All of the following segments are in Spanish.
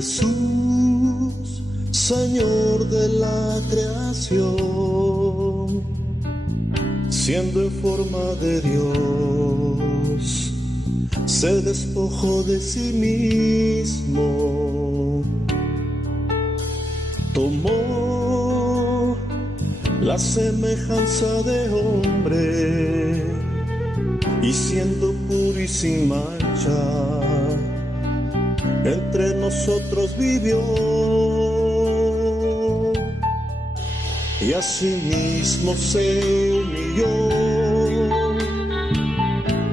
Jesús, Señor de la creación, siendo en forma de Dios, se despojó de sí mismo, tomó la semejanza de hombre y siendo puro y sin mancha, entre nosotros vivió, y asimismo se humilló,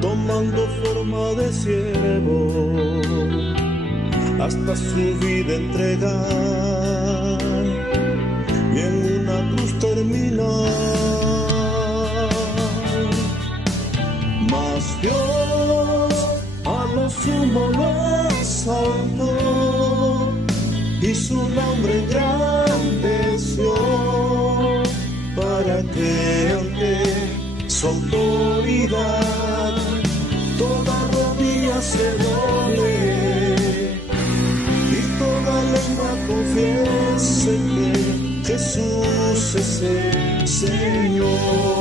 tomando forma de siervo, hasta su vida entregar, y en una cruz terminar. Mas Dios a lo sumo lo exaltó, y su nombre engrandeció, para que ante su autoridad toda rodilla se doble y toda lengua confiese que Jesús es el Señor.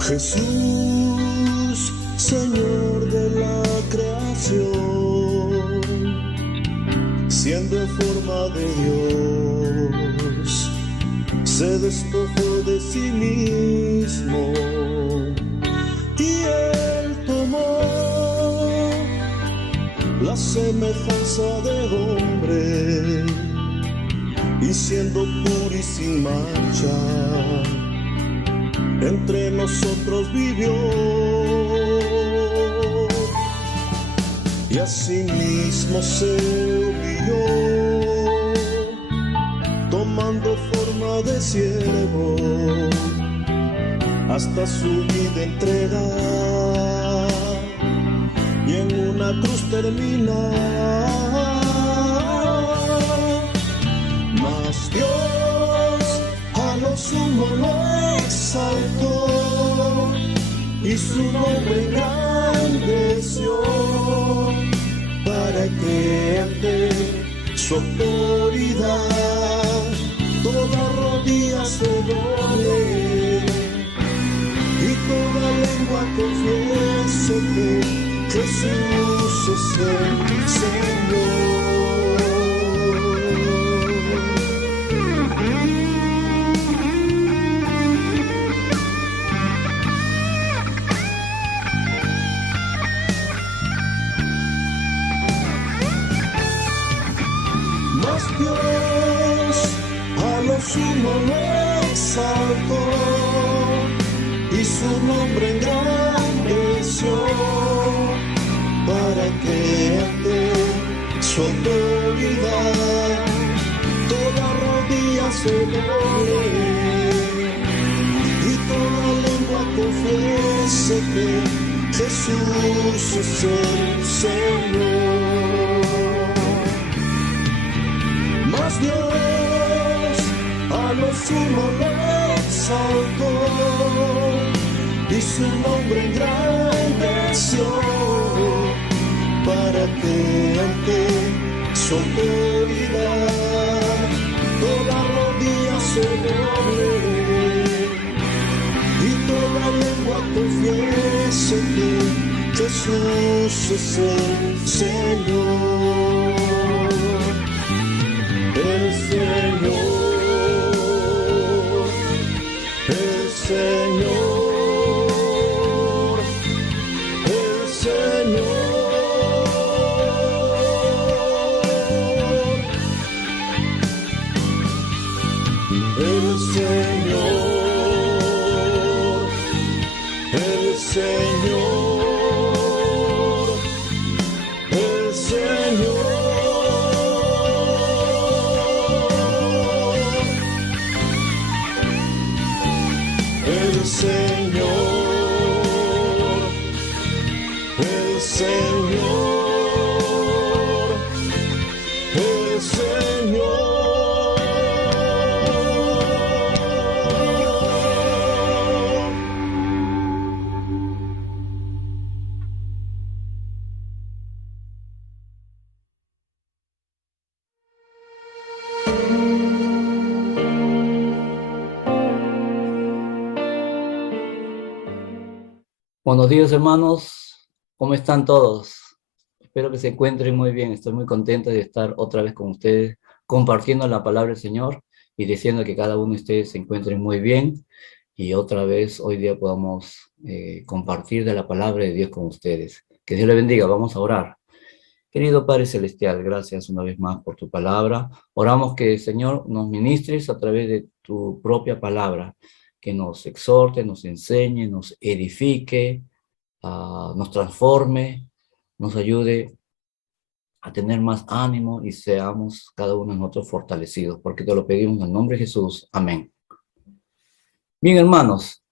Jesús, Señor de la creación, siendo en forma de Dios, se despojó de sí mismo, y Él tomó la semejanza de hombre, y siendo puro y sin mancha, entre nosotros vivió, y asimismo se humilló, tomando forma de siervo, hasta su vida entregar, y en una cruz terminar. Mas Dios a lo sumo lo exaltó, y su nombre engrandeció, para que ante su autoridad toda rodilla se doble y toda lengua confiese que Jesús es el Señor. Mas Dios a lo sumo lo exaltó, y su nombre engrandeció, para que ante su autoridad toda rodilla se doble y toda lengua confiese que Jesús es el Señor. Mas Dios a lo sumo lo exaltó, y su nombre engrandeció, para que ante su autoridad toda rodilla se doble y toda lengua confiese que Jesús es el Señor. El Señor, el Señor, el Señor, el Señor, el Señor, el Señor. Buenos días, hermanos. ¿Cómo están todos? Espero que se encuentren muy bien. Estoy muy contento de estar otra vez con ustedes, compartiendo la palabra del Señor y diciendo que cada uno de ustedes se encuentren muy bien. Y otra vez hoy día podamos compartir de la palabra de Dios con ustedes. Que Dios les bendiga. Vamos a orar. Querido Padre Celestial, gracias una vez más por tu palabra. Oramos que, Señor, nos ministres a través de tu propia palabra, que nos exhorte, nos enseñe, nos edifique, nos transforme, nos ayude a tener más ánimo y seamos cada uno de nosotros fortalecidos, porque te lo pedimos en el nombre de Jesús. Amén. Bien, hermanos,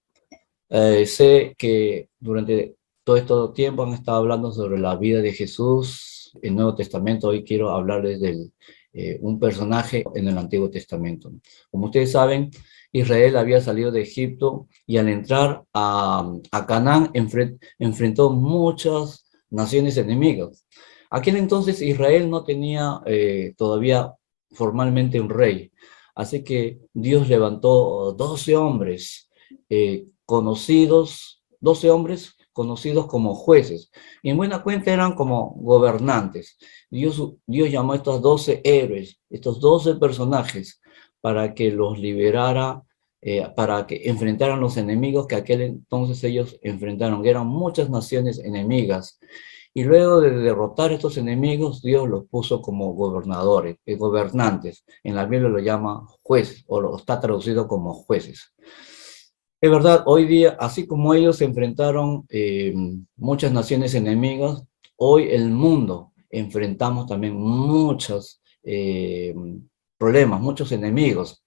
sé que durante todo este tiempo han estado hablando sobre la vida de Jesús en el Nuevo Testamento. Hoy quiero hablarles de un personaje en el Antiguo Testamento. Como ustedes saben, Israel había salido de Egipto y al entrar a Canaán enfrentó muchas naciones enemigas. Aquel entonces Israel no tenía todavía formalmente un rey, así que Dios levantó 12 hombres conocidos, 12 hombres conocidos como jueces, y en buena cuenta eran como gobernantes. Dios llamó a estos 12 héroes, estos 12 personajes, para que los liberara, para que enfrentaran los enemigos que aquel entonces ellos enfrentaron, que eran muchas naciones enemigas. Y luego de derrotar a estos enemigos, Dios los puso como gobernadores, gobernantes. En la Biblia lo llama jueces, o lo está traducido como jueces. Es verdad, hoy día, así como ellos enfrentaron muchas naciones enemigas, hoy el mundo enfrentamos también muchos problemas, muchos enemigos.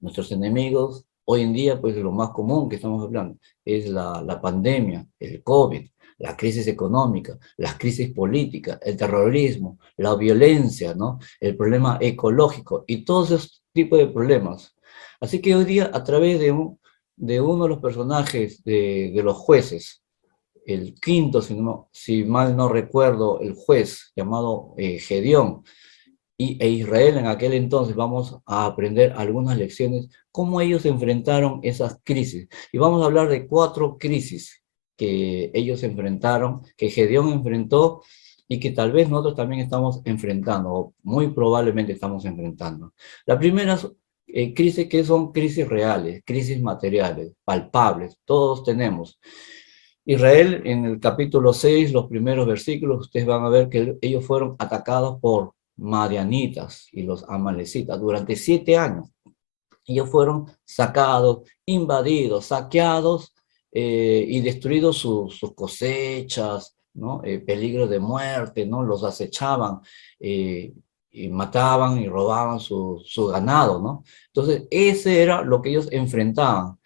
Nuestros enemigos, hoy en día, pues lo más común que estamos hablando es la pandemia, el COVID, la crisis económica, las crisis políticas, el terrorismo, la violencia, ¿no? El problema ecológico y todos esos tipos de problemas. Así que hoy día, a través de uno de los personajes de los jueces, el quinto, si mal no recuerdo, el juez llamado Gedeón, e Israel en aquel entonces, vamos a aprender algunas lecciones, cómo ellos enfrentaron esas crisis. Y vamos a hablar de 4 crisis que ellos enfrentaron, que Gedeón enfrentó y que tal vez nosotros también estamos enfrentando, o muy probablemente estamos enfrentando. La primera crisis que son crisis reales, crisis materiales, palpables, todos tenemos. Israel, en el capítulo 6, los primeros versículos, ustedes van a ver que ellos fueron atacados por madianitas y los amalecitas durante 7 años. Ellos fueron sacados, invadidos, saqueados y destruidos sus cosechas, ¿no? Peligro de muerte, ¿no? Los acechaban y mataban y robaban su ganado, ¿no? Entonces, ese era lo que ellos enfrentaban.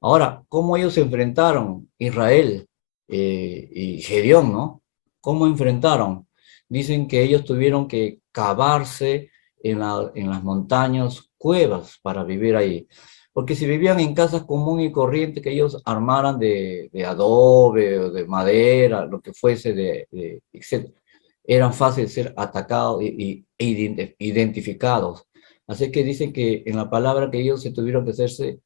Ahora, ¿cómo ellos se enfrentaron Israel y Gedeón, ¿no? ¿Cómo enfrentaron? Dicen que ellos tuvieron que cavarse en las montañas cuevas para vivir ahí. Porque si vivían en casas común y corriente que ellos armaran de adobe o de madera, lo que fuese, etc., eran fáciles de ser atacados e identificados. Así que dicen que en la palabra que ellos se tuvieron que hacerse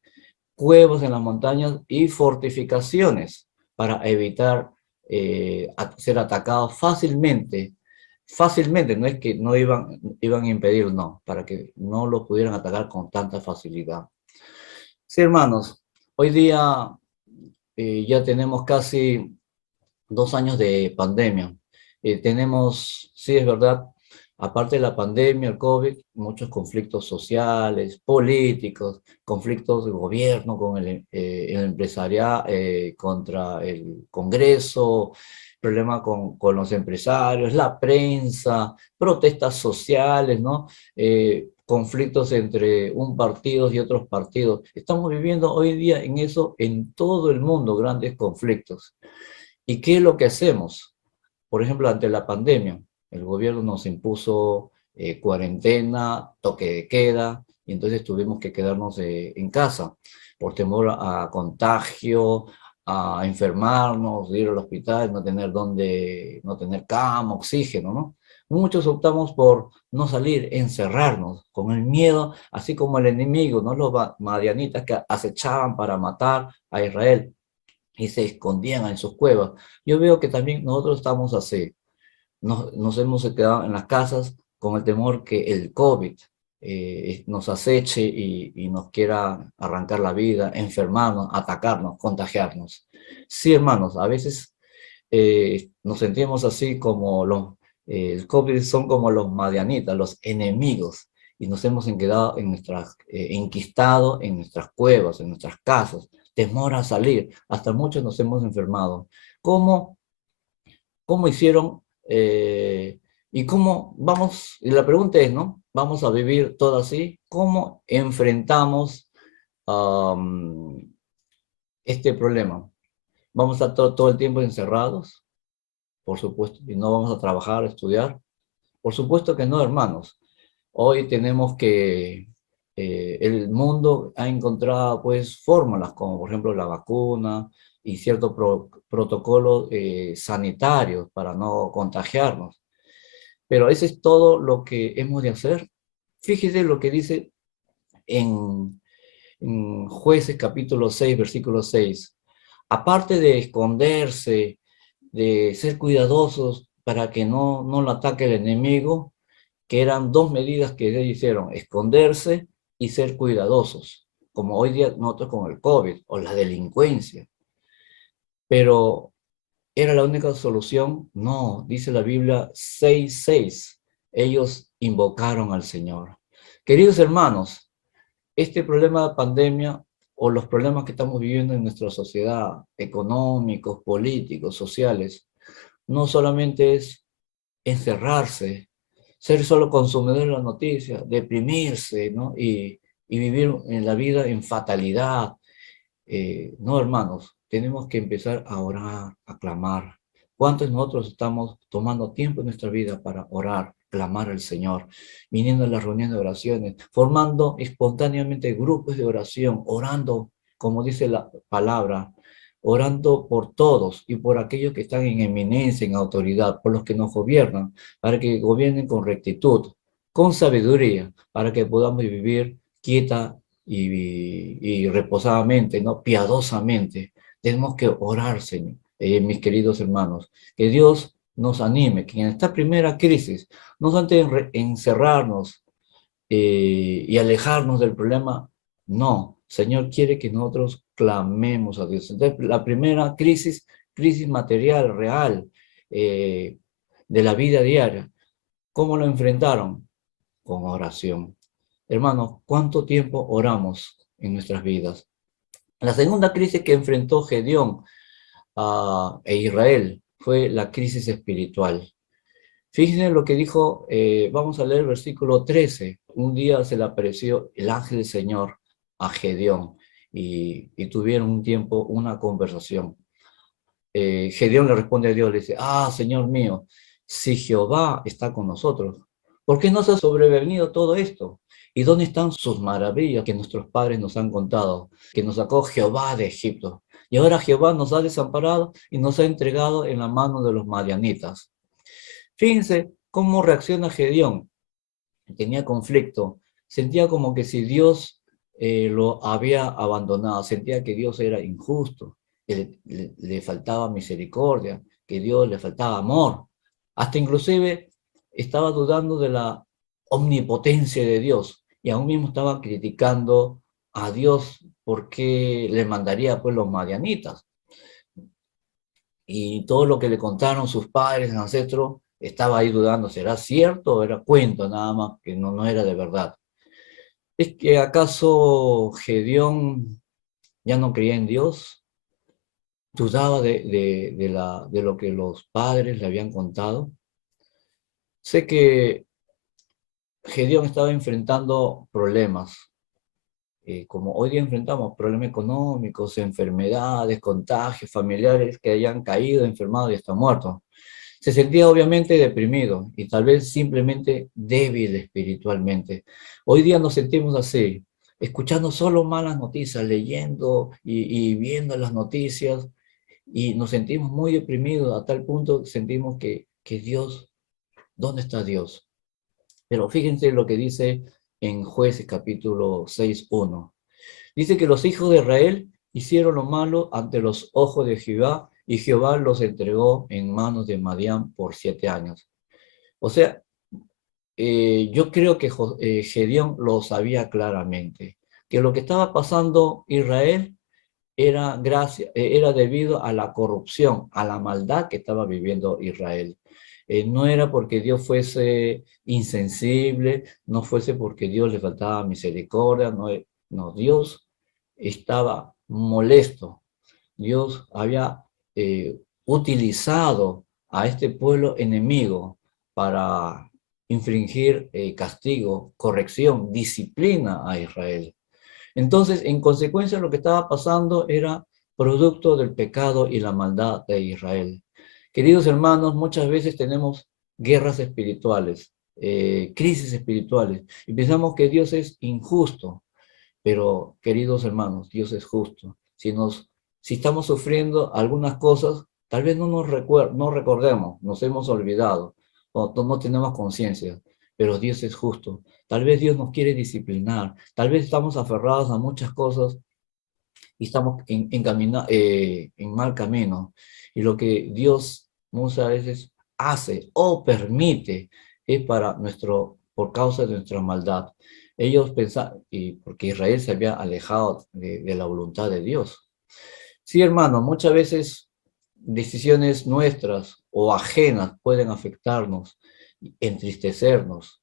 cuevas en las montañas y fortificaciones para evitar ser atacados fácilmente. Fácilmente, no es que no iban a impedir, no, para que no lo pudieran atacar con tanta facilidad. Sí, hermanos, hoy día ya tenemos casi 2 años de pandemia. Tenemos, sí es verdad, aparte de la pandemia, el COVID, muchos conflictos sociales, políticos, conflictos de gobierno con el empresariado, contra el Congreso, problema con los empresarios, la prensa, protestas sociales, ¿no? Conflictos entre un partido y otros partidos. Estamos viviendo hoy día en eso en todo el mundo, grandes conflictos. ¿Y qué es lo que hacemos? Por ejemplo, ante la pandemia, el gobierno nos impuso cuarentena, toque de queda, y entonces tuvimos que quedarnos en casa por temor a contagio, a enfermarnos, ir al hospital, no tener cama, oxígeno, ¿no? Muchos optamos por no salir, encerrarnos con el miedo, así como el enemigo, ¿no? Los madianitas que acechaban para matar a Israel y se escondían en sus cuevas. Yo veo que también nosotros estamos así. Nos hemos quedado en las casas con el temor que el COVID nos aceche y nos quiera arrancar la vida, enfermarnos, atacarnos, contagiarnos. Sí, hermanos, a veces nos sentimos así como el COVID son como los madianitas, los enemigos, y nos hemos quedado en enquistado en nuestras cuevas, en nuestras casas, temor a salir, hasta muchos nos hemos enfermado. ¿Cómo cómo hicieron y cómo vamos, y la pregunta es, ¿no? ¿Vamos a vivir todo así? ¿Cómo enfrentamos um, este problema? ¿Vamos a estar todo el tiempo encerrados? Por supuesto, y no vamos a trabajar, a estudiar. Por supuesto que no, hermanos. Hoy tenemos que, el mundo ha encontrado pues fórmulas como por ejemplo la vacuna y ciertos protocolos sanitarios para no contagiarnos. Pero eso es todo lo que hemos de hacer. Fíjese lo que dice en, en Jueces capítulo 6, versículo 6. Aparte de esconderse, de ser cuidadosos para que no lo ataque el enemigo, que eran dos medidas que ellos hicieron, esconderse y ser cuidadosos, como hoy día nosotros con el COVID o la delincuencia. Pero ¿era la única solución? No, dice la Biblia 6:6. Ellos invocaron al Señor. Queridos hermanos, este problema de pandemia o los problemas que estamos viviendo en nuestra sociedad, económicos, políticos, sociales, no solamente es encerrarse, ser solo consumidor de las noticias, deprimirse, ¿no? Y vivir en la vida en fatalidad. No, hermanos, tenemos que empezar a orar, a clamar. ¿Cuántos de nosotros estamos tomando tiempo en nuestra vida para orar, clamar al Señor, viniendo a las reuniones de oraciones, formando espontáneamente grupos de oración, orando, como dice la palabra, orando por todos y por aquellos que están en eminencia, en autoridad, por los que nos gobiernan, para que gobiernen con rectitud, con sabiduría, para que podamos vivir quieta y reposadamente, ¿no? Piadosamente. Tenemos que orar, Señor, mis queridos hermanos, que Dios nos anime, que en esta primera crisis, no antes encerrarnos y alejarnos del problema, no, Señor quiere que nosotros clamemos a Dios. Entonces, la primera crisis, crisis material, real, eh, de la vida diaria, ¿cómo lo enfrentaron? Con oración. Hermanos, ¿cuánto tiempo oramos en nuestras vidas? La segunda crisis que enfrentó Gedeón e Israel fue la crisis espiritual. Fíjense lo que dijo, vamos a leer el versículo 13. Un día se le apareció el ángel del Señor a Gedeón y tuvieron un tiempo, una conversación. Gedeón le responde a Dios, le dice, Señor mío, si Jehová está con nosotros, ¿por qué nos ha sobrevenido todo esto? ¿Y dónde están sus maravillas que nuestros padres nos han contado? Que nos sacó Jehová de Egipto. Y ahora Jehová nos ha desamparado y nos ha entregado en la mano de los madianitas. Fíjense cómo reacciona Gedeón. Tenía conflicto. Sentía como que si Dios lo había abandonado, sentía que Dios era injusto, que le faltaba misericordia, que Dios le faltaba amor. Hasta inclusive estaba dudando de la omnipotencia de Dios y aún mismo estaba criticando a Dios porque le mandaría pues los madianitas. Y todo lo que le contaron sus padres, ancestros, estaba ahí dudando, ¿será cierto o era cuento nada más, que no era de verdad? ¿Es que acaso Gedeón ya no creía en Dios? ¿Dudaba de lo que los padres le habían contado? Sé que Gedeón estaba enfrentando problemas, como hoy día enfrentamos problemas económicos, enfermedades, contagios familiares que hayan caído, enfermados y hasta muertos. Se sentía obviamente deprimido y tal vez simplemente débil espiritualmente. Hoy día nos sentimos así, escuchando solo malas noticias, leyendo y viendo las noticias y nos sentimos muy deprimidos a tal punto que sentimos que Dios ¿Dónde está Dios? Pero fíjense lo que dice en Jueces capítulo 6:1. Dice que los hijos de Israel hicieron lo malo ante los ojos de Jehová, y Jehová los entregó en manos de Madián por 7 años. O sea, yo creo que Gedeón lo sabía claramente, que lo que estaba pasando Israel era debido a la corrupción, a la maldad que estaba viviendo Israel. No era porque Dios fuese insensible, no fuese porque Dios le faltaba misericordia, no, no, Dios estaba molesto. Dios había utilizado a este pueblo enemigo para infringir castigo, corrección, disciplina a Israel. Entonces, en consecuencia, lo que estaba pasando era producto del pecado y la maldad de Israel. Queridos hermanos, muchas veces tenemos guerras espirituales, crisis espirituales, y pensamos que Dios es injusto. Pero, queridos hermanos, Dios es justo. Si estamos sufriendo algunas cosas, tal vez no recordemos, nos hemos olvidado, o no tenemos conciencia, pero Dios es justo. Tal vez Dios nos quiere disciplinar, tal vez estamos aferrados a muchas cosas y estamos en mal camino. Y lo que Dios muchas veces hace o permite es por causa de nuestra maldad. Ellos pensaban, y porque Israel se había alejado de la voluntad de Dios. Sí, hermano, muchas veces decisiones nuestras o ajenas pueden afectarnos, entristecernos,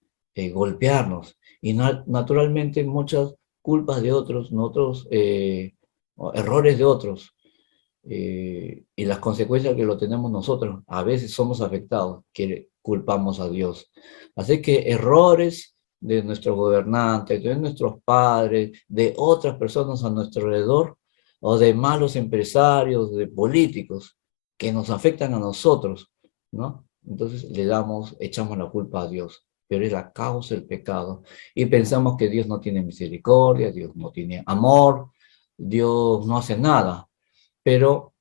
golpearnos, y naturalmente muchas culpas de otros, o errores de otros, y las consecuencias que lo tenemos nosotros, a veces somos afectados, que culpamos a Dios. Así que errores de nuestros gobernantes, de nuestros padres, de otras personas a nuestro alrededor, o de malos empresarios, de políticos, que nos afectan a nosotros, ¿no? Entonces echamos la culpa a Dios, pero es la causa del pecado. Y pensamos que Dios no tiene misericordia, Dios no tiene amor, Dios no hace nada. Pero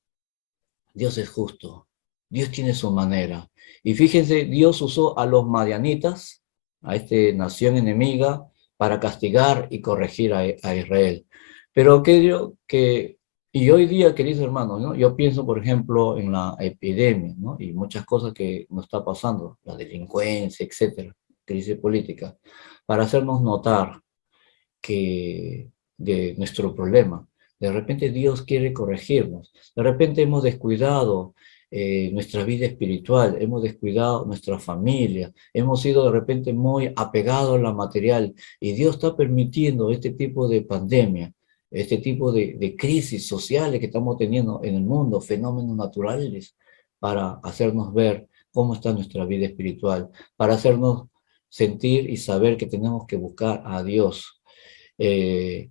Dios es justo, Dios tiene su manera. Y fíjense, Dios usó a los madianitas, a esta nación enemiga, para castigar y corregir a Israel. Pero y hoy día, queridos hermanos, ¿no? Yo pienso, por ejemplo, en la epidemia, ¿no? Y muchas cosas que nos está pasando, la delincuencia, etcétera, crisis política, para hacernos notar de nuestro problema. De repente Dios quiere corregirnos. De repente hemos descuidado nuestra vida espiritual, hemos descuidado nuestra familia, hemos sido de repente muy apegados a la material, y Dios está permitiendo este tipo de pandemia, este tipo de crisis sociales que estamos teniendo en el mundo, fenómenos naturales, para hacernos ver cómo está nuestra vida espiritual, para hacernos sentir y saber que tenemos que buscar a Dios. eh,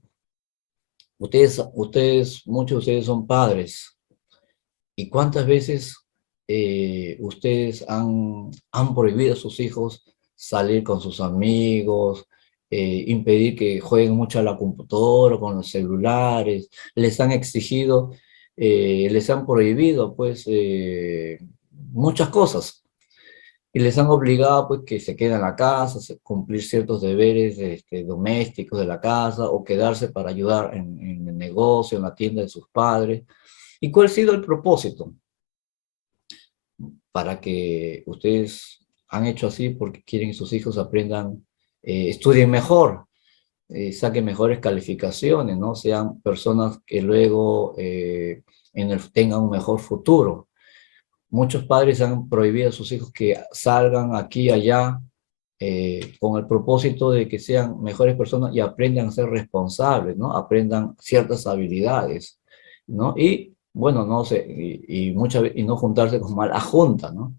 muchos de ustedes son padres, y cuántas veces ustedes han prohibido a sus hijos salir con sus amigos, impedir que jueguen mucho a la computadora, con los celulares, les han exigido, les han prohibido pues muchas cosas. Y les han obligado pues que se queden en la casa, cumplir ciertos deberes domésticos de la casa, o quedarse para ayudar en el negocio, en la tienda de sus padres. ¿Y cuál ha sido el propósito? Para que ustedes han hecho así porque quieren que sus hijos aprendan, estudien mejor, saquen mejores calificaciones, ¿no? Sean personas que luego tengan un mejor futuro. Muchos padres han prohibido a sus hijos que salgan aquí y allá, con el propósito de que sean mejores personas y aprendan a ser responsables, ¿no? Aprendan ciertas habilidades, ¿no? Y bueno, no sé, y no juntarse con mala junta, ¿no?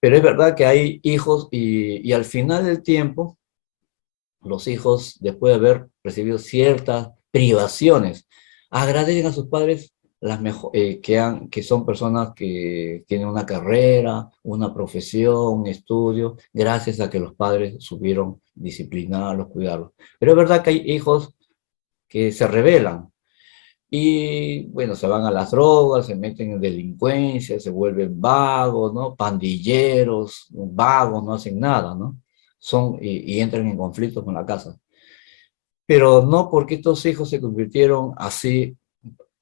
Pero es verdad que hay hijos, y al final del tiempo, los hijos, después de haber recibido ciertas privaciones, agradecen a sus padres que son personas que tienen una carrera, una profesión, un estudio, gracias a que los padres supieron disciplinarlos, cuidarlos. Pero es verdad que hay hijos que se rebelan, Y bueno, se van a las drogas, se meten en delincuencia, se vuelven vagos, ¿no? Pandilleros, vagos, no hacen nada, ¿no? Y entran en conflictos con la casa. Pero no porque estos hijos se convirtieron así,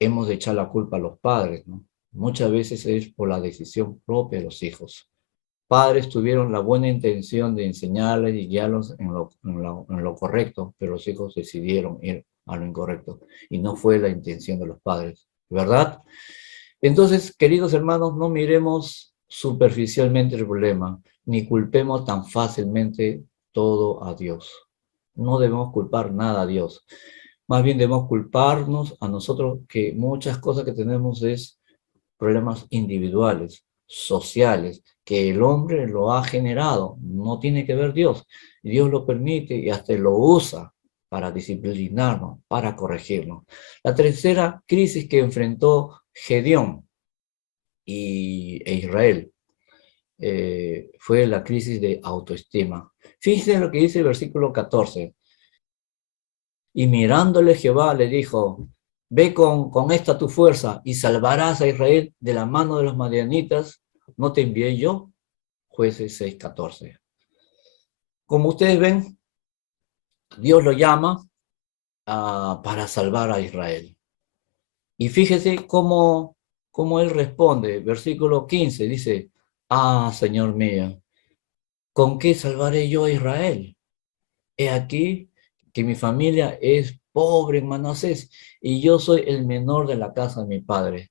hemos de echar la culpa a los padres, ¿no? Muchas veces es por la decisión propia de los hijos. Padres tuvieron la buena intención de enseñarles y guiarlos en lo correcto, pero los hijos decidieron ir a lo incorrecto y no fue la intención de los padres, ¿verdad? Entonces, queridos hermanos, no miremos superficialmente el problema, ni culpemos tan fácilmente todo a Dios. No debemos culpar nada a Dios. Más bien debemos culparnos a nosotros que muchas cosas que tenemos es problemas individuales, sociales, que el hombre lo ha generado, no tiene que ver Dios. Dios lo permite y hasta lo usa para disciplinarnos, para corregirnos. La tercera crisis que enfrentó Gedeón e Israel fue la crisis de autoestima. Fíjense lo que dice el versículo 14. Y mirándole Jehová le dijo, ve con esta tu fuerza y salvarás a Israel de la mano de los madianitas. ¿No te envié yo? Jueces 6:14. Como ustedes ven, Dios lo llama para salvar a Israel. Y fíjese cómo él responde. Versículo 15 dice, Señor mío, ¿con qué salvaré yo a Israel? He aquí que mi familia es pobre en Manasés y yo soy el menor de la casa de mi padre.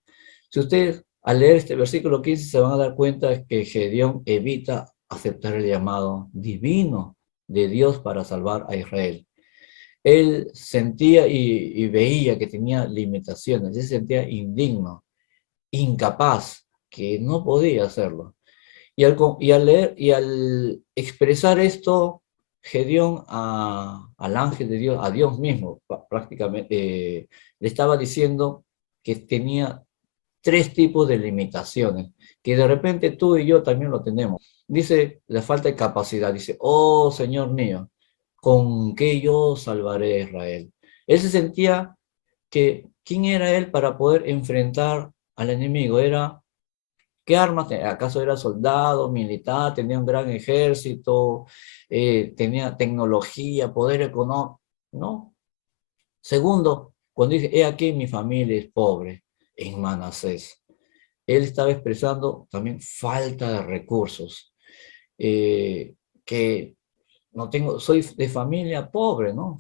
Si ustedes al leer este versículo 15 se van a dar cuenta que Gedeón evita aceptar el llamado divino de Dios para salvar a Israel. Él sentía y veía que tenía limitaciones, él se sentía indigno, incapaz, que no podía hacerlo. Y al leer y al expresar esto, Gedeón al ángel de Dios, a Dios mismo, prácticamente, le estaba diciendo que tenía tres tipos de limitaciones, que de repente tú y yo también lo tenemos. Dice, la falta de capacidad. Dice, oh Señor mío, ¿con qué yo salvaré a Israel? Él se sentía que, ¿quién era él para poder enfrentar al enemigo? ¿Qué armas tenía? ¿Acaso era soldado, militar, tenía un gran ejército, tenía tecnología, poder económico? No. Segundo, cuando dice, he aquí mi familia es pobre en Manasés. Él estaba expresando también falta de recursos, que no tengo, soy de familia pobre, ¿no?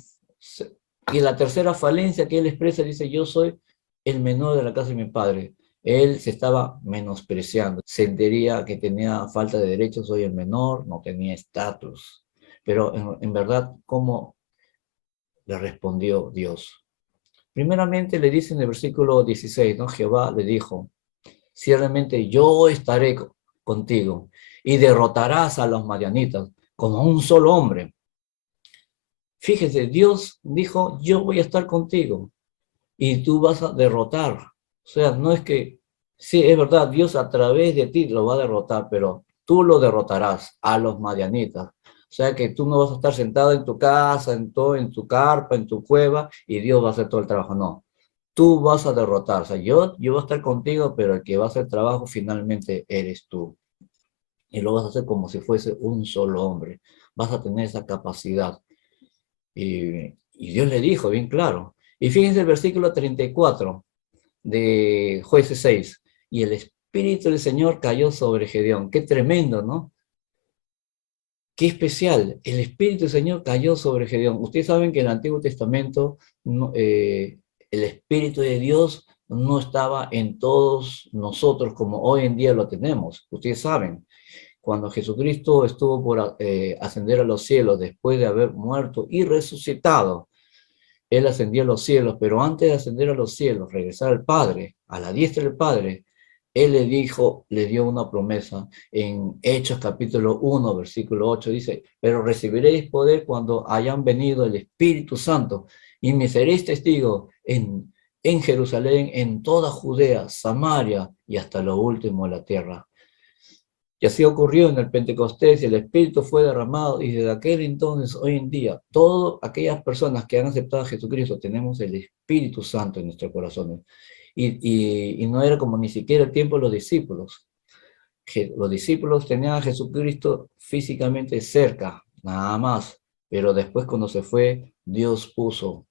Y la tercera falencia que él expresa dice, yo soy el menor de la casa de mi padre. Él se estaba menospreciando, sentiría que tenía falta de derechos, soy el menor, no tenía estatus. Pero en verdad, ¿cómo le respondió Dios? Primeramente le dice en el versículo 16, ¿no? Jehová le dijo, ciertamente yo estaré contigo y derrotarás a los madianitas como un solo hombre. Fíjese, Dios dijo, yo voy a estar contigo y tú vas a derrotar. O sea, no es que, sí, es verdad, Dios a través de ti lo va a derrotar, pero tú lo derrotarás a los madianitas. O sea que tú no vas a estar sentado en tu casa, en tu carpa, en tu cueva, y Dios va a hacer todo el trabajo. No, tú vas a derrotar. O sea, yo voy a estar contigo, pero el que va a hacer el trabajo finalmente eres tú. Y lo vas a hacer como si fuese un solo hombre. Vas a tener esa capacidad. Y Dios le dijo bien claro. Y fíjense el versículo 34 de Jueces 6. Y el Espíritu del Señor cayó sobre Gedeón. Qué tremendo, ¿no? Qué especial. El Espíritu del Señor cayó sobre Gedeón. Ustedes saben que en el Antiguo Testamento el Espíritu de Dios no estaba en todos nosotros como hoy en día lo tenemos. Ustedes saben, cuando Jesucristo estuvo por ascender a los cielos después de haber muerto y resucitado, Él ascendió a los cielos, pero antes de ascender a los cielos, regresar al Padre, a la diestra del Padre, Él le dio una promesa en Hechos capítulo 1, versículo 8, dice, pero recibiréis poder cuando hayan venido el Espíritu Santo y me seréis testigo en Jerusalén, en toda Judea, Samaria y hasta lo último de la tierra. Y así ocurrió en el Pentecostés, y el Espíritu fue derramado, y desde aquel entonces, hoy en día, todas aquellas personas que han aceptado a Jesucristo, tenemos el Espíritu Santo en nuestros corazones. Y no era como ni siquiera el tiempo de los discípulos. Los discípulos tenían a Jesucristo físicamente cerca, nada más. Pero después cuando se fue, Dios puso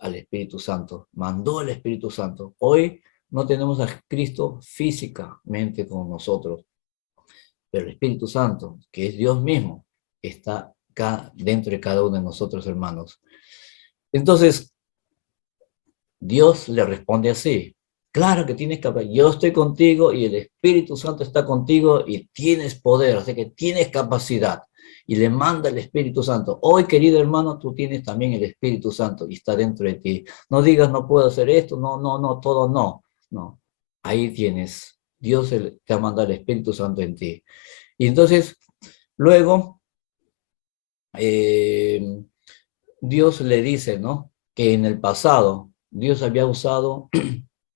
al Espíritu Santo, mandó al Espíritu Santo. Hoy no tenemos a Cristo físicamente con nosotros, pero el Espíritu Santo, que es Dios mismo, está acá dentro de cada uno de nosotros, hermanos. Entonces, Dios le responde así: claro que tienes capacidad, yo estoy contigo y el Espíritu Santo está contigo y tienes poder, así que tienes capacidad. Y le manda el Espíritu Santo. Hoy, querido hermano, tú tienes también el Espíritu Santo y está dentro de ti. No digas, no puedo hacer esto, no, todo no. No, ahí tienes. Dios te ha mandado el Espíritu Santo en ti. Y entonces, luego, eh, Dios le dice, ¿no? Que en el pasado Dios había usado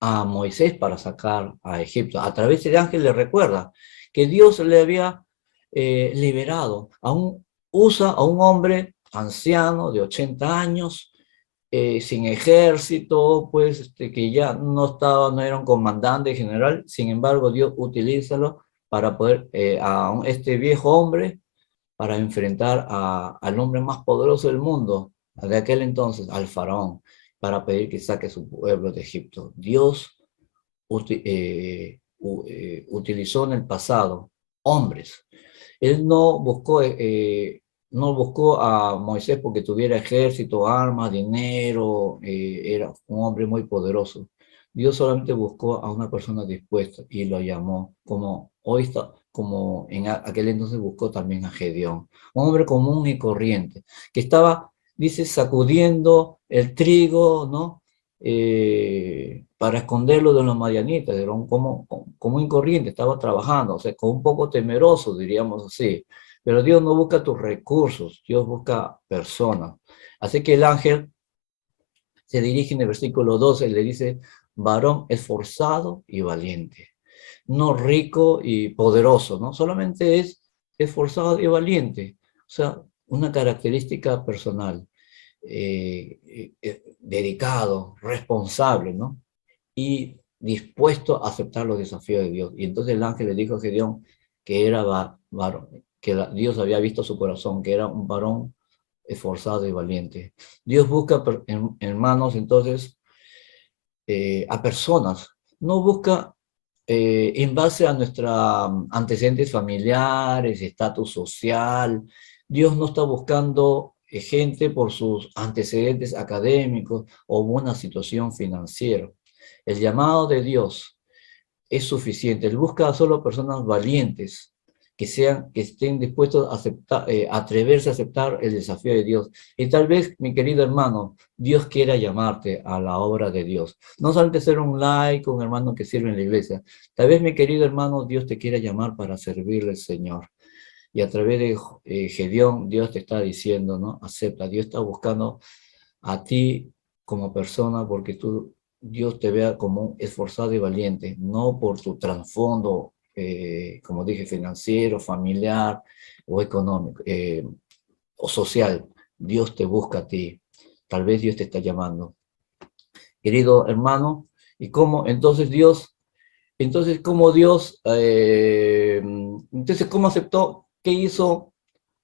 a Moisés para sacar a Egipto. A través del ángel le recuerda que Dios le había liberado. Usa a un hombre anciano de 80 años, sin ejército, pues que ya no era un comandante general. Sin embargo, Dios utilízalo para poder, este viejo hombre, para enfrentar al hombre más poderoso del mundo, de aquel entonces, al faraón, para pedir que saque su pueblo de Egipto. Dios utilizó en el pasado hombres. Él no buscó a Moisés porque tuviera ejército, armas, dinero, era un hombre muy poderoso. Dios solamente buscó a una persona dispuesta y lo llamó, como hoy está, como en aquel entonces buscó también a Gedeón, un hombre común y corriente, que estaba, dice, sacudiendo el trigo, ¿no? Para esconderlo de los madianitas, era un común y corriente, estaba trabajando, o sea, con un poco temeroso, diríamos así. Pero Dios no busca tus recursos, Dios busca personas. Así que el ángel se dirige en el versículo 12 y le dice: varón esforzado y valiente, no rico y poderoso, ¿no? Solamente es esforzado y valiente, o sea, una característica personal, dedicado, responsable, ¿no? Y dispuesto a aceptar los desafíos de Dios. Y entonces el ángel le dijo a Gedeón que era varón, que Dios había visto su corazón, que era un varón esforzado y valiente. Dios busca, hermanos, entonces, a personas, no busca en base a nuestros antecedentes familiares, estatus social. Dios no está buscando gente por sus antecedentes académicos o buena situación financiera. El llamado de Dios es suficiente. Él busca solo personas valientes, que estén dispuestos a aceptar, atreverse a aceptar el desafío de Dios. Y tal vez, mi querido hermano, Dios quiera llamarte a la obra de Dios. No solamente ser un laico, un hermano que sirve en la iglesia. Tal vez, mi querido hermano, Dios te quiera llamar para servirle al Señor. Y a través de Gedeón, Dios te está diciendo, ¿no? Acepta. Dios está buscando a ti como persona porque Dios te vea como un esforzado y valiente, no por tu trasfondo, como dije, financiero, familiar o económico, o social. Dios te busca a ti. Tal vez Dios te está llamando. Querido hermano, ¿y cómo entonces Dios, entonces cómo aceptó? ¿Qué hizo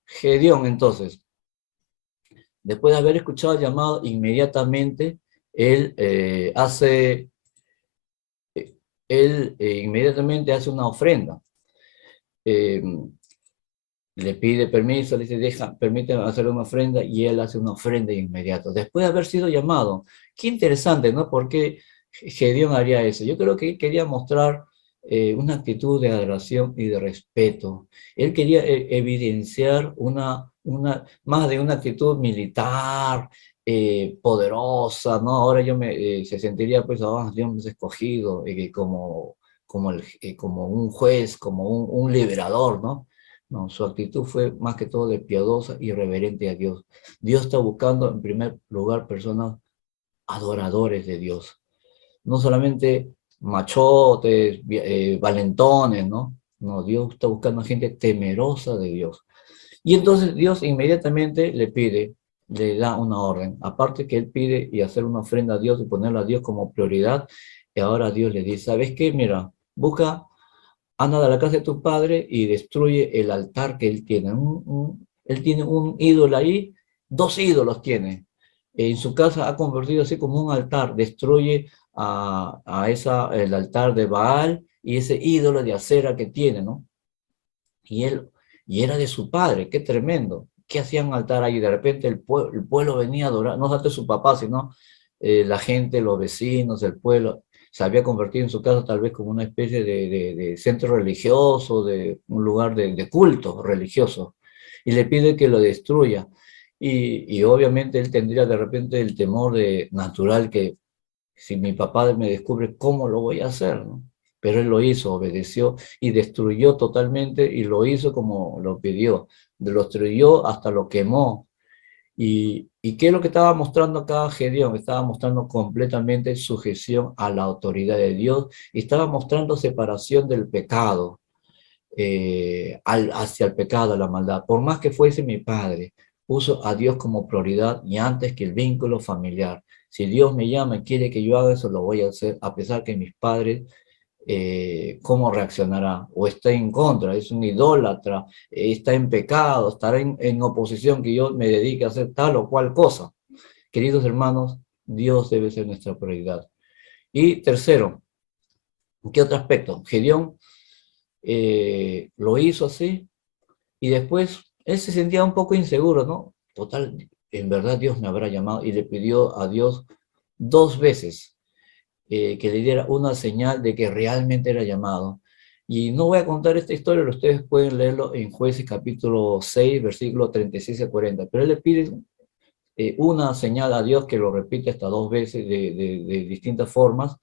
Gedeón entonces? Después de haber escuchado el llamado, inmediatamente él inmediatamente hace una ofrenda. Eh, Le pide permiso, le dice, permíteme hacer una ofrenda, y él hace una ofrenda inmediata. Después de haber sido llamado. Qué interesante, ¿no? ¿Por qué Gedeón haría eso? Yo creo que él quería mostrar una actitud de adoración y de respeto. Él quería evidenciar más de una actitud militar, poderosa, ¿no? Ahora se sentiría, pues, Dios me ha escogido, como un juez, como un liberador, ¿no? No, su actitud fue más que todo de piadosa y reverente a Dios. Dios está buscando en primer lugar personas adoradores de Dios. No solamente machotes, valentones, ¿no? No, Dios está buscando a gente temerosa de Dios. Y entonces Dios inmediatamente le pide, le da una orden. Aparte que él pide y hacer una ofrenda a Dios y ponerla a Dios como prioridad, y ahora Dios le dice, ¿sabes qué? Mira, busca, anda a la casa de tu padre y destruye el altar que él tiene. Él tiene un ídolo ahí, dos ídolos tiene. En su casa ha convertido así como un altar. Destruye el altar de Baal y ese ídolo de acera que tiene, ¿no? Y él, y era de su padre, qué tremendo. ¿Qué hacían altar ahí? De repente el pueblo venía a adorar, no solamente su papá, sino la gente, los vecinos, el pueblo, se había convertido en su casa tal vez como una especie de centro religioso, de un lugar de culto religioso, y le pide que lo destruya. Y obviamente él tendría de repente el temor natural que si mi papá me descubre, ¿cómo lo voy a hacer? ¿No? Pero él lo hizo, obedeció y destruyó totalmente y lo hizo como lo pidió. Lo destruyó hasta lo quemó. ¿Y qué es lo que estaba mostrando acá Gedeón? Estaba mostrando completamente sujeción a la autoridad de Dios y estaba mostrando separación del pecado, hacia el pecado, a la maldad. Por más que fuese mi padre, puso a Dios como prioridad y antes que el vínculo familiar. Si Dios me llama y quiere que yo haga eso, lo voy a hacer, a pesar que mis padres, ¿cómo reaccionará? O está en contra, es un idólatra, está en pecado, estará en oposición que yo me dedique a hacer tal o cual cosa. Queridos hermanos, Dios debe ser nuestra prioridad. Y tercero, ¿qué otro aspecto? Gedeón lo hizo así y después él se sentía un poco inseguro, ¿no? Total, en verdad Dios me habrá llamado y le pidió a Dios dos veces que le diera una señal de que realmente era llamado. Y no voy a contar esta historia, ustedes pueden leerlo en Jueces capítulo 6, versículo 36 a 40, pero él le pide una señal a Dios que lo repite hasta dos veces de distintas formas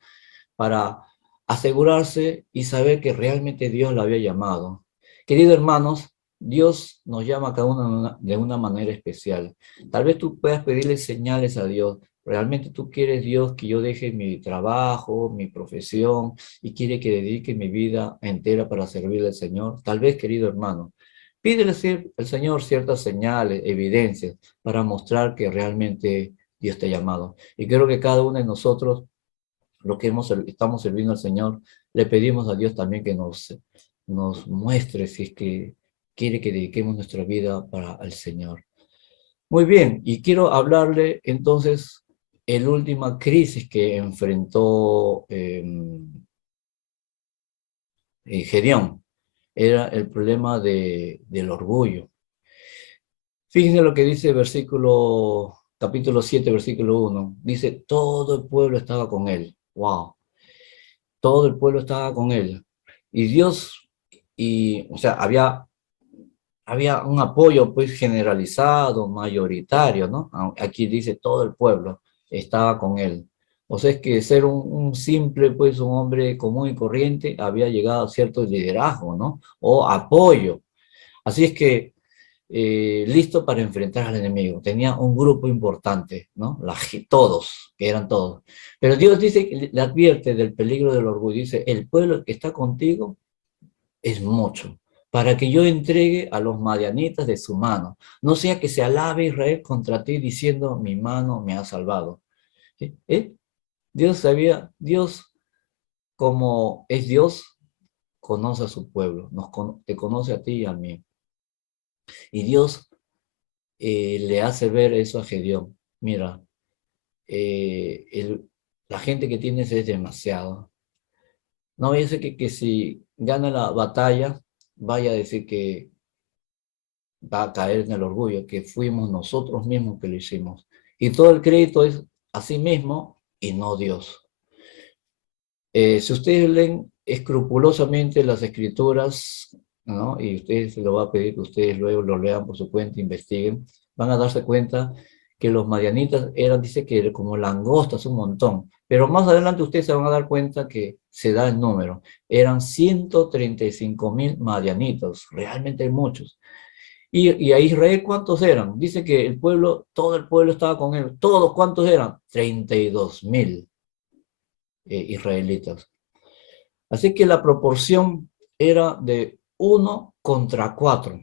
para asegurarse y saber que realmente Dios lo había llamado. Queridos hermanos, Dios nos llama a cada uno de una manera especial. Tal vez tú puedas pedirle señales a Dios. Realmente tú quieres, Dios, que yo deje mi trabajo, mi profesión y quiere que dedique mi vida entera para servirle al Señor. Tal vez, querido hermano, pídele al Señor ciertas señales, evidencias para mostrar que realmente Dios te ha llamado. Y creo que cada uno de nosotros lo que estamos sirviendo al Señor, le pedimos a Dios también que nos muestre si es que quiere que dediquemos nuestra vida para el Señor. Muy bien, y quiero hablarle entonces la última crisis que enfrentó Gedeón, era el problema del orgullo. Fíjense lo que dice capítulo 7, versículo 1. Dice, todo el pueblo estaba con él. Wow. Todo el pueblo estaba con él. Y Dios, o sea, había un apoyo pues generalizado, mayoritario, ¿no? Aquí dice todo el pueblo estaba con él. O sea, es que ser un simple, pues un hombre común y corriente, había llegado a cierto liderazgo, ¿no? O apoyo. Así es que listo para enfrentar al enemigo. Tenía un grupo importante, ¿no? Todos, que eran todos. Pero Dios dice, le advierte del peligro del orgullo. Dice, el pueblo que está contigo es mucho, para que yo entregue a los madianitas de su mano. No sea que se alabe Israel contra ti diciendo, mi mano me ha salvado. ¿Sí? Dios sabía, Dios como es Dios, conoce a su pueblo, te conoce a ti y a mí. Y Dios le hace ver eso a Gedeón. Mira, la gente que tienes es demasiado. No vaya a ser que si gana la batalla, vaya a decir que va a caer en el orgullo, que fuimos nosotros mismos que lo hicimos. Y todo el crédito es a sí mismo y no Dios. Si ustedes leen escrupulosamente las escrituras, ¿no? Y ustedes se lo va a pedir que ustedes luego lo lean por su cuenta, investiguen, van a darse cuenta que los madianitas eran, dice que como langostas, un montón. Pero más adelante ustedes se van a dar cuenta que se da el número. Eran 135,000 madianitas, realmente muchos. Y a Israel, ¿cuántos eran? Dice que el pueblo, todo el pueblo estaba con él. ¿Todos cuántos eran? 32,000 israelitas. Así que la proporción era de 1 contra 4.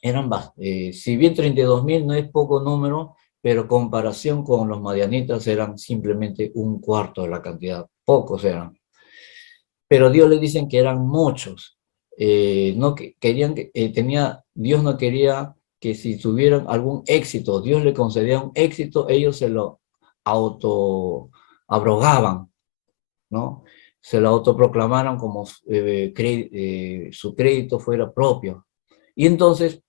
Si bien 32.000 no es poco número, pero comparación con los madianitas eran simplemente un cuarto de la cantidad, pocos eran. Pero Dios le dicen que eran muchos. No querían Dios no quería que si tuvieran algún éxito, Dios le concedía un éxito, ellos se lo auto abrogaban, ¿no? Se lo autoproclamaron como su crédito fuera propio. Y entonces,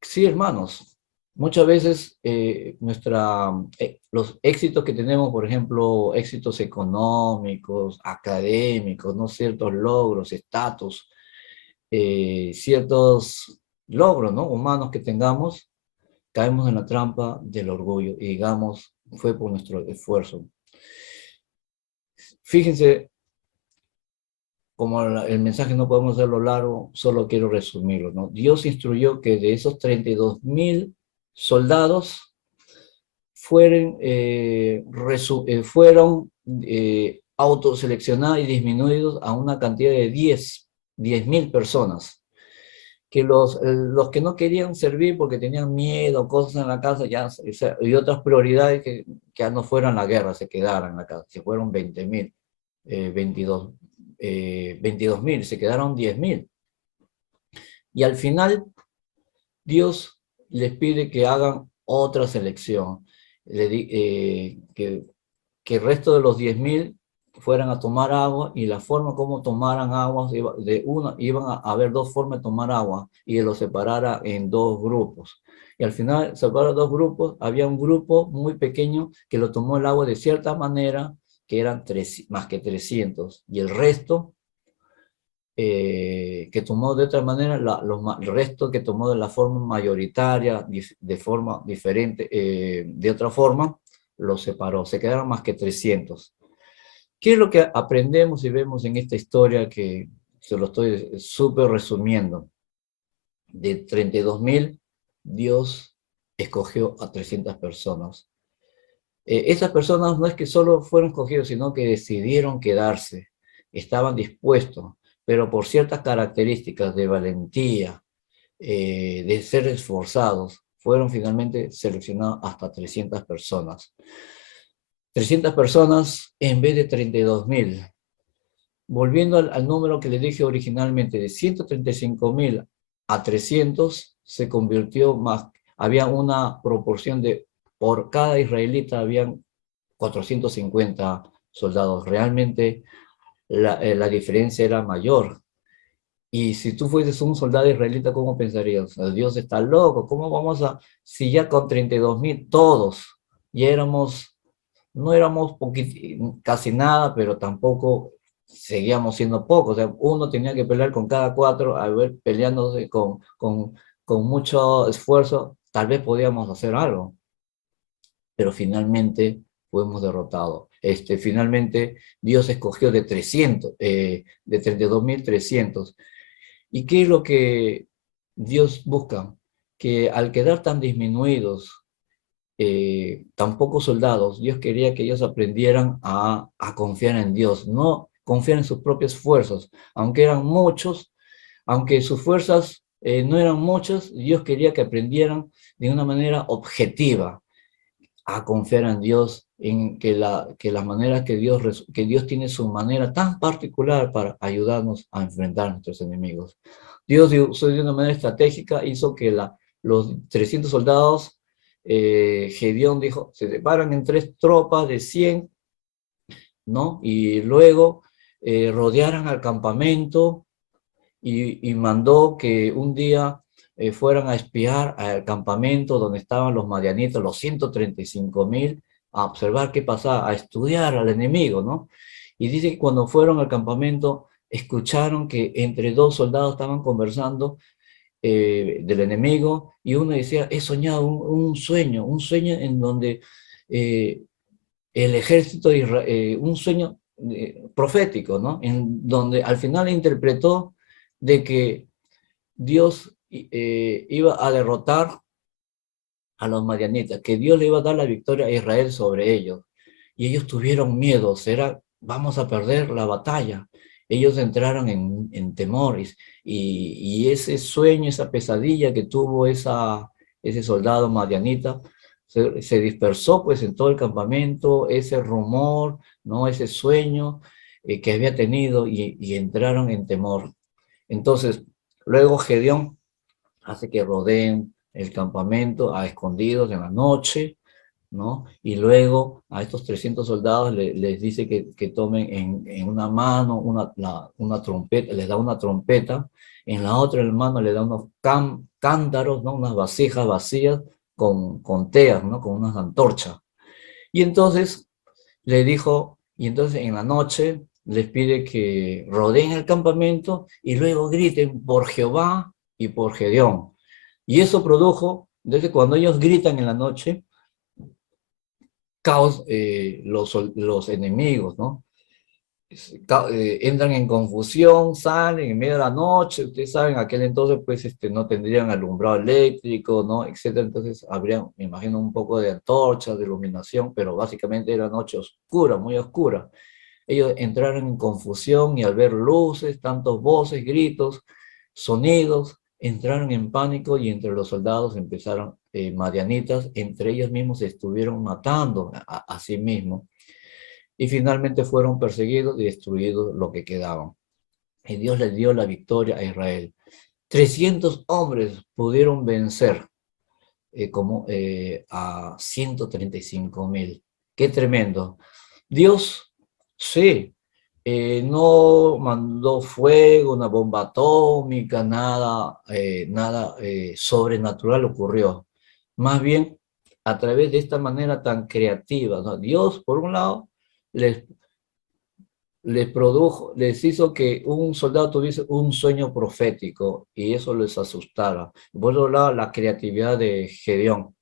sí, hermanos, muchas veces los éxitos que tenemos, por ejemplo, éxitos económicos, académicos, ¿no? Ciertos logros, estatus, ciertos logros, ¿no? Humanos que tengamos, caemos en la trampa del orgullo y digamos, fue por nuestro esfuerzo. Fíjense, como el mensaje no podemos hacerlo largo, solo quiero resumirlo, ¿no? Dios instruyó que de esos 32.000 soldados fueron autoseleccionados y disminuidos a una cantidad de 10.000 personas. Que los que no querían servir porque tenían miedo, cosas en la casa, y otras prioridades que ya no fueran la guerra, se quedaran en la casa. Se fueron 20.000, 22.000, se quedaron 10.000. Y al final, Dios les pide que hagan otra selección, que el resto de los 10.000 fueran a tomar agua, y la forma como tomaran agua, iban a haber dos formas de tomar agua, y los separara en dos grupos. Y al final, separaron dos grupos, había un grupo muy pequeño que lo tomó el agua de cierta manera, que eran más que 300, y el resto que tomó de otra manera, el resto que tomó de la forma mayoritaria, de forma diferente, de otra forma, los separó. Se quedaron más que 300. ¿Qué es lo que aprendemos y vemos en esta historia que se lo estoy súper resumiendo? De 32.000, Dios escogió a 300 personas. Esas personas no es que solo fueron escogidos, sino que decidieron quedarse, estaban dispuestos, pero por ciertas características de valentía, de ser esforzados, fueron finalmente seleccionados hasta 300 personas. 300 personas en vez de 32.000. Volviendo al número que les dije originalmente, de 135.000 a 300, se convirtió más, había una proporción de, por cada israelita habían 450 soldados. Realmente la diferencia era mayor. Y si tú fueses un soldado israelita, ¿cómo pensarías? Dios está loco, ¿cómo vamos si ya con 32.000 todos, ya no éramos casi nada, pero tampoco seguíamos siendo pocos? O sea, uno tenía que pelear con cada cuatro, a ver, peleándose con mucho esfuerzo, tal vez podíamos hacer algo, pero finalmente fuimos derrotados. Finalmente Dios escogió de 32.300. ¿Y qué es lo que Dios busca? Que al quedar tan disminuidos, tan pocos soldados, Dios quería que ellos aprendieran a confiar en Dios, no confiar en sus propias fuerzas. Aunque eran muchos, aunque sus fuerzas no eran muchas, Dios quería que aprendieran de una manera objetiva a confiar en Dios, en que las maneras que Dios tiene su manera tan particular para ayudarnos a enfrentar a nuestros enemigos. Dios usó de una manera estratégica, hizo que los 300 soldados, Gedeón dijo, se separan en 3 tropas de 100, ¿no? Y luego rodearan al campamento, y mandó que un día fueran a espiar al campamento donde estaban los madianitas, los 135.000, a observar qué pasaba, a estudiar al enemigo, ¿no? Y dice que cuando fueron al campamento, escucharon que entre dos soldados estaban conversando del enemigo, y uno decía, he soñado un sueño en donde el ejército de Israel, un sueño profético, ¿no? En donde al final interpretó de que Dios iba a derrotar a los madianitas, que Dios le iba a dar la victoria a Israel sobre ellos. Y ellos tuvieron miedo, vamos a perder la batalla. ellos entraron en temor y ese sueño, esa pesadilla que tuvo ese soldado madianita, se dispersó pues en todo el campamento, ese rumor, ¿no? Ese sueño que había tenido y entraron en temor. Entonces, luego Gedeón hace que rodeen el campamento a escondidos en la noche, ¿no? Y luego a estos 300 soldados les dice que tomen en una mano una trompeta, les da una trompeta, en la otra mano le da unos cántaros, ¿no? Unas vasijas vacías con teas, ¿no? Con unas antorchas. Y entonces le dijo, y entonces en la noche les pide que rodeen el campamento y luego griten por Jehová y por Gedeón. Y eso produjo, desde cuando ellos gritan en la noche, caos, los enemigos, ¿no? Entran en confusión, salen en medio de la noche, ustedes saben, aquel entonces pues no tendrían alumbrado eléctrico, ¿no? Etcétera, entonces habría, me imagino, un poco de antorchas, de iluminación, pero básicamente era noche oscura, muy oscura. Ellos entraron en confusión y al ver luces, tantos voces, gritos, sonidos, entraron en pánico y entre los soldados empezaron, madianitas, entre ellos mismos se estuvieron matando a sí mismos y finalmente fueron perseguidos y destruidos los que quedaban. Y Dios les dio la victoria a Israel. 300 hombres pudieron vencer a 135,000. Qué tremendo. Dios, sí, no mandó fuego, una bomba atómica, nada sobrenatural ocurrió. Más bien, a través de esta manera tan creativa, ¿no? Dios, por un lado, les les hizo que un soldado tuviese un sueño profético y eso les asustara. Por otro lado, la creatividad de Gedeón,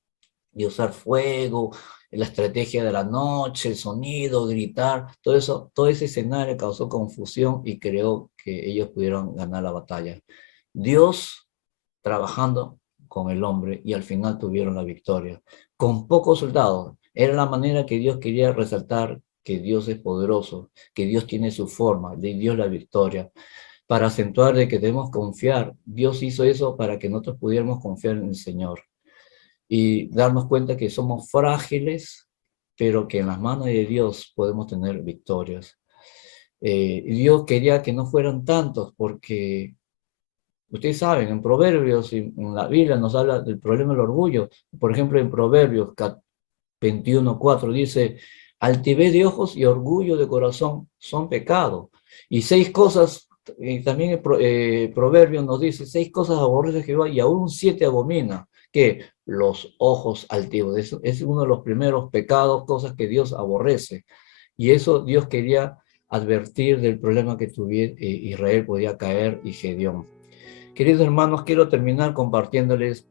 de usar fuego, la estrategia de la noche, el sonido, gritar, todo eso, todo ese escenario causó confusión y creó que ellos pudieran ganar la batalla. Dios trabajando con el hombre y al final tuvieron la victoria. Con pocos soldados, era la manera que Dios quería resaltar que Dios es poderoso, que Dios tiene su forma, de Dios la victoria, para acentuar de que debemos confiar. Dios hizo eso para que nosotros pudiéramos confiar en el Señor y darnos cuenta que somos frágiles, pero que en las manos de Dios podemos tener victorias. Dios quería que no fueran tantos porque ustedes saben, en Proverbios, en la Biblia nos habla del problema del orgullo. Por ejemplo, en Proverbios 21:4 dice, altivez de ojos y orgullo de corazón son pecados. Y 6 cosas, y también el Proverbios nos dice, 6 cosas aborrece Jehová y aún 7 abomina, que los ojos altivos. Es uno de los primeros pecados, cosas que Dios aborrece. Y eso Dios quería advertir del problema que Israel podía caer y Gedeón. Queridos hermanos, quiero terminar compartiéndoles,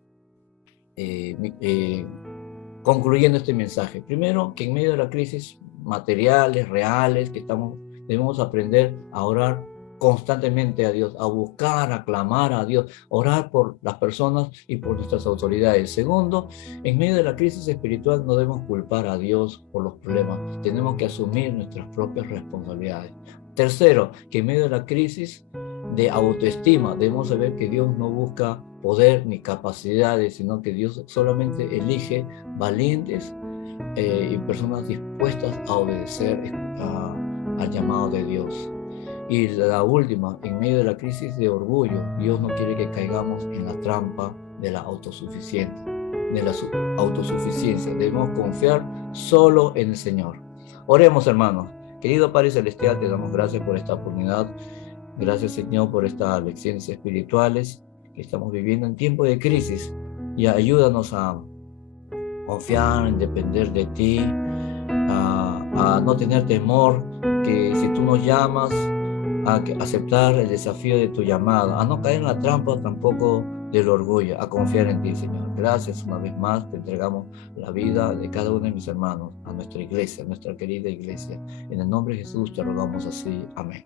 concluyendo este mensaje. Primero, que en medio de la crisis materiales, reales, debemos aprender a orar constantemente a Dios, a buscar, a clamar a Dios, orar por las personas y por nuestras autoridades. Segundo, en medio de la crisis espiritual no debemos culpar a Dios por los problemas, tenemos que asumir nuestras propias responsabilidades. Tercero, que en medio de la crisis de autoestima debemos saber que Dios no busca poder ni capacidades, sino que Dios solamente elige valientes y personas dispuestas a obedecer al llamado de Dios. Y la última, en medio de la crisis de orgullo, Dios no quiere que caigamos en la trampa de la autosuficiencia. Debemos confiar solo en el Señor. Oremos, hermanos. Querido Padre Celestial, te damos gracias por esta oportunidad. Gracias, Señor, por estas lecciones espirituales que estamos viviendo en tiempo de crisis. Y ayúdanos a confiar, en depender de ti, a no tener temor, que si tú nos llamas, a aceptar el desafío de tu llamada, a no caer en la trampa tampoco del orgullo, a confiar en ti, Señor. Gracias una vez más, te entregamos la vida de cada uno de mis hermanos, a nuestra iglesia, a nuestra querida iglesia. En el nombre de Jesús te rogamos así. Amén.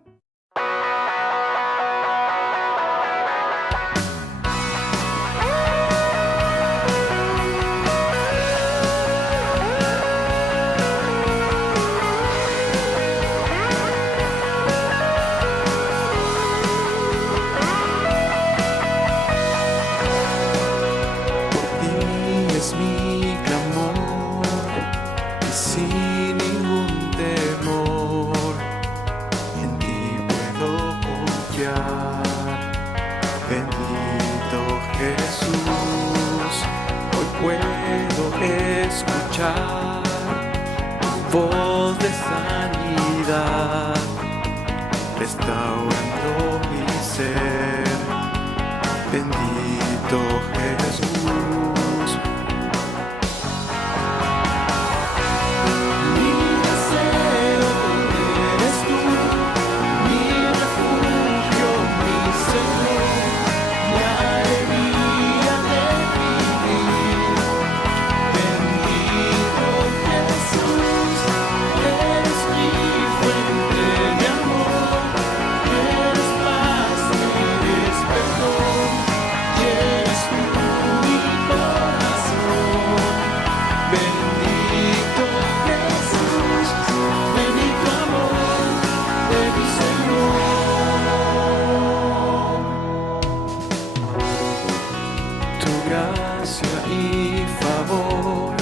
es mi clamor y sin ningún temor en ti puedo confiar. Bendito Jesús, hoy puedo escuchar tu voz de sanidad, restaurando mi ser. Bendito Jesús. Mi deseo eres tú, mi refugio, mi Señor, la alegría de vivir. Bendito Jesús, eres mi fuente de amor, eres paz, eres perdón, llenas tú mi corazón. Bendito Jesús, bendito amor de mi Señor. Tu gracia y favor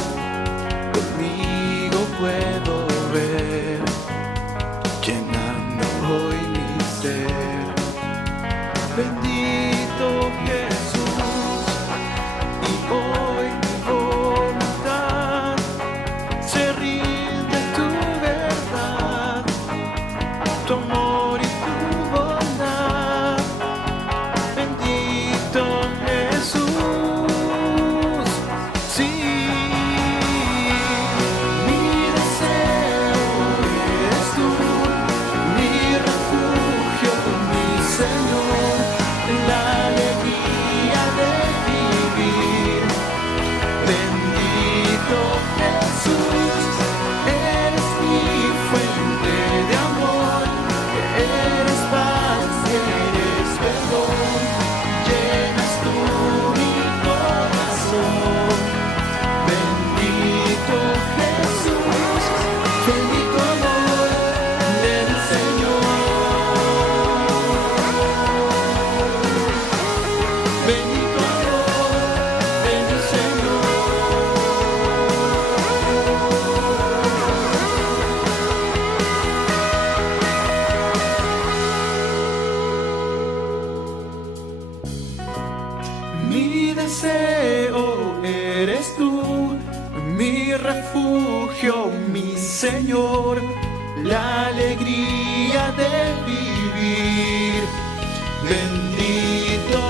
conmigo puedo ver, llenando hoy mi ser. Bendito Jesús, y hoy mi voluntad se rinde a tu verdad, tu amor y tu bondad. Bendito Jesús, sí. Mi deseo eres tú, mi refugio, mi Señor, la alegría de vivir. Bendito Jesús, eres mi fuente de amor, eres paz, eres perdón, llenas tú mi corazón. Bendito Jesús, bendito amor del Señor. Bendito amor del Señor. Mi deseo eres tú, mi refugio, mi Señor, la alegría de vivir. Bendito